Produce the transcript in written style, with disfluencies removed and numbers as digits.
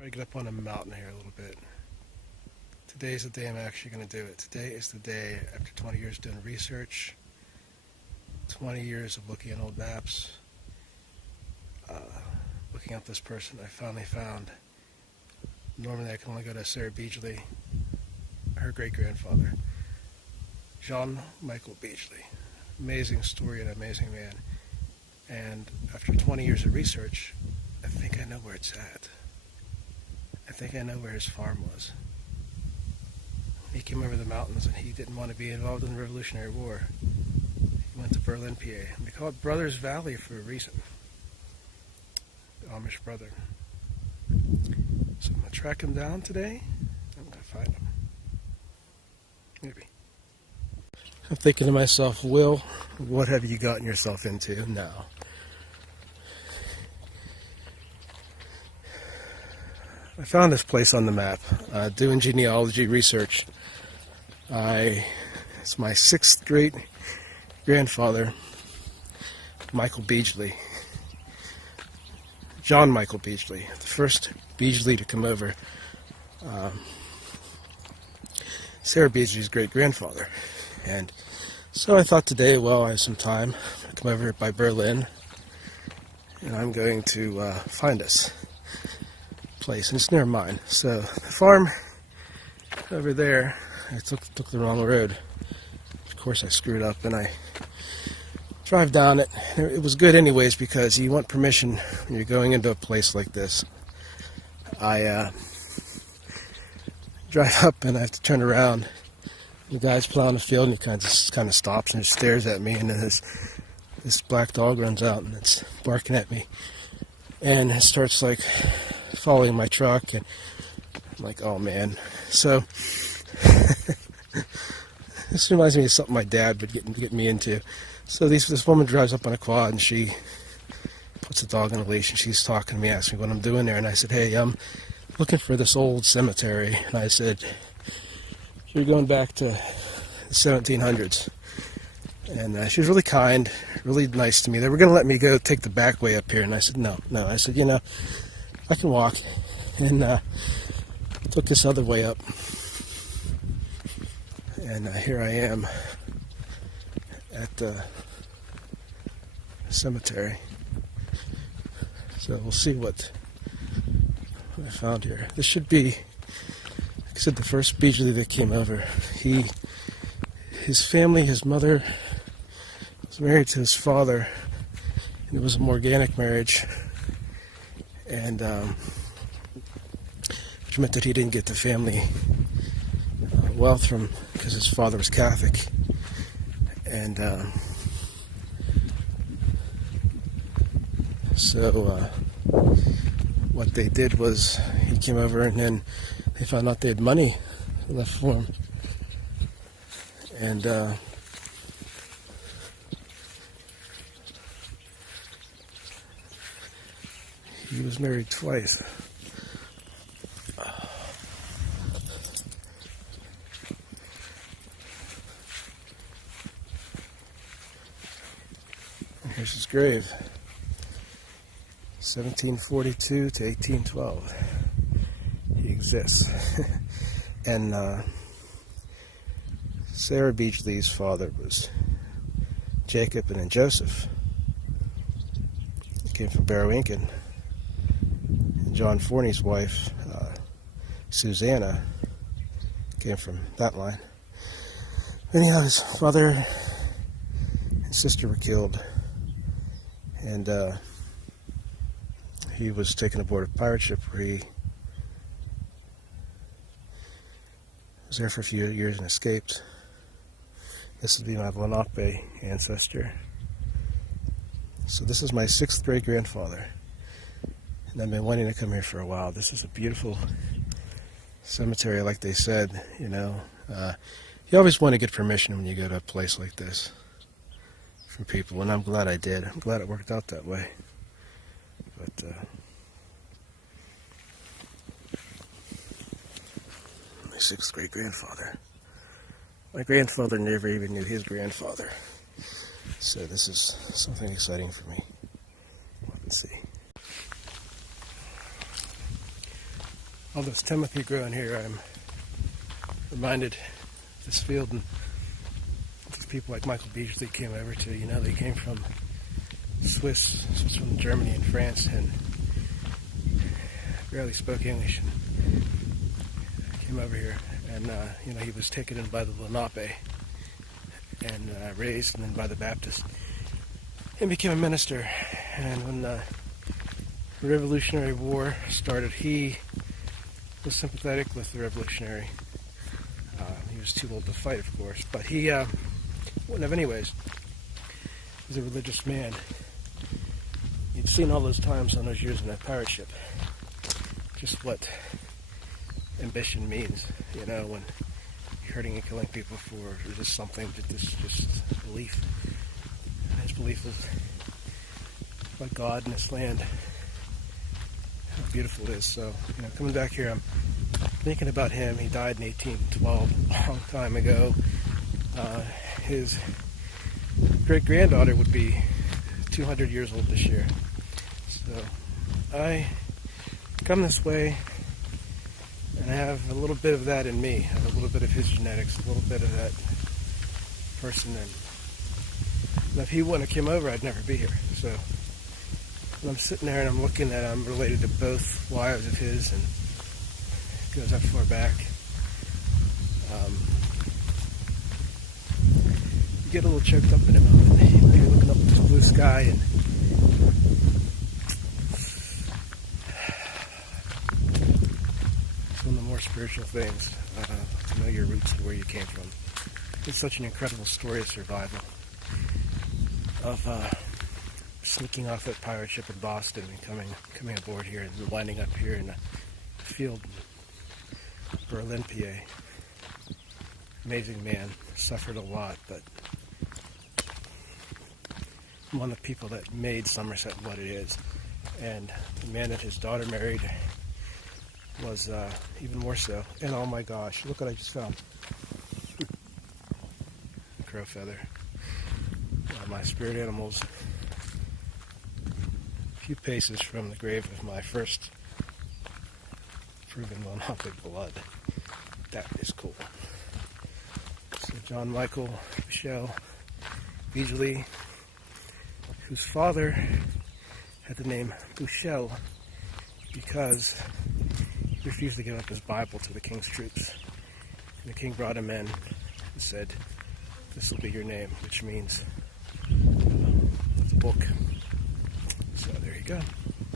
Try to get up on a mountain here a little bit. Today's the day I'm actually going to do it. Today is the day after 20 years doing research, 20 years of looking at old maps, looking up this person. I finally found. Normally I can only go to Sarah Beeghly, her great-grandfather, John Michael Beeghly. Amazing story and amazing man. And after 20 years of research, I think I know where it's at. I think I know where his farm was. He came over the mountains and he didn't want to be involved in the Revolutionary War. He went to Berlin, PA. And they call it Brothers Valley for a reason. The Amish brother. So I'm going to track him down today. I'm going to find him. Maybe. I'm thinking to myself, Will, what have you gotten yourself into now? I found this place on the map, doing genealogy research. It's my 6th great grandfather, Michael Beeghly. John Michael Beeghly, the first Beeghly to come over. Sarah Beeghly's great grandfather. And so I thought today, well, I have some time. I come over by Berlin, and I'm going to find this place, and it's near mine. So the farm over there, I took the wrong road. Of course I screwed up, and I drive down it. It was good anyways, because you want permission when you're going into a place like this. I drive up and I have to turn around. The guy's plowing the field and he kind of stops and just stares at me, and then this black dog runs out and it's barking at me, and it starts like following my truck, and I'm like, oh man. So this reminds me of something my dad would get me into. So this woman drives up on a quad and she puts the dog on a leash and she's talking to me, asking me what I'm doing there, and I said, hey, I'm looking for this old cemetery. And I said, you're going back to the 1700s. And she was really kind, really nice to me. They were going to let me go take the back way up here, and I said, no. I said, I can walk, and took this other way up, and here I am at the cemetery. So we'll see what I found here. This should be, like I said, the first Beeghly that came over. His family, his mother was married to his father, and it was a more organic marriage. And which meant that he didn't get the family wealth from, because his father was Catholic. And so what they did was he came over, and then they found out they had money left for him. And he was married twice. And here's his grave. 1742 to 1812. He exists. And Sarah Beeghly's father was Jacob, and then Joseph. He came from Barrow-Incan. John Forney's wife, Susanna, came from that line. Anyhow, his father and sister were killed, and he was taken aboard a pirate ship where he was there for a few years and escaped. This would be my Lenape ancestor. So this is my 6th great grandfather. And I've been wanting to come here for a while. This is a beautiful cemetery, like they said, You always want to get permission when you go to a place like this from people, and I'm glad I did. I'm glad it worked out that way. But, my 6th great grandfather. My grandfather never even knew his grandfather. So this is something exciting for me. Let's see. all this Timothy growing here, I'm reminded this field and these people like Michael Beeghly came over to. They came from Switzerland, Germany, and France, and barely spoke English, and came over here, and he was taken in by the Lenape and raised, and then by the Baptists, and became a minister. And when the Revolutionary War started, he was sympathetic with the revolutionary. He was too old to fight, of course, but he wouldn't have anyways. He was a religious man. You'd seen all those times on those years in that pirate ship just what ambition means, when you're hurting and killing people for just something, just belief. And his belief was about God and this land, how beautiful it is. So, coming back here, I'm thinking about him. He died in 1812, a long time ago. His great-granddaughter would be 200 years old this year. So I come this way, and I have a little bit of that in me. I have a little bit of his genetics, a little bit of that person. And if he wouldn't have come over, I'd never be here. So when I'm sitting there and I'm looking at, I'm related to both wives of his, and it goes that far back. You get a little choked up in a moment. You're looking up at this blue sky, and it's one of the more spiritual things, to know your roots and where you came from. It's such an incredible story of survival, of sneaking off that pirate ship in Boston and coming aboard here and winding up here in a field in Berlin, PA. Amazing man, suffered a lot, but one of the people that made Somerset what it is. And the man that his daughter married was even more so. And oh my gosh, look what I just found. Crow feather. My spirit animals, a few paces from the grave of my first proven Lenape blood. That is cool. So John Michael Beeghly, whose father had the name Bouchel because he refused to give up his Bible to the king's troops. And the king brought him in and said, "This will be your name," which means the book. So there you go.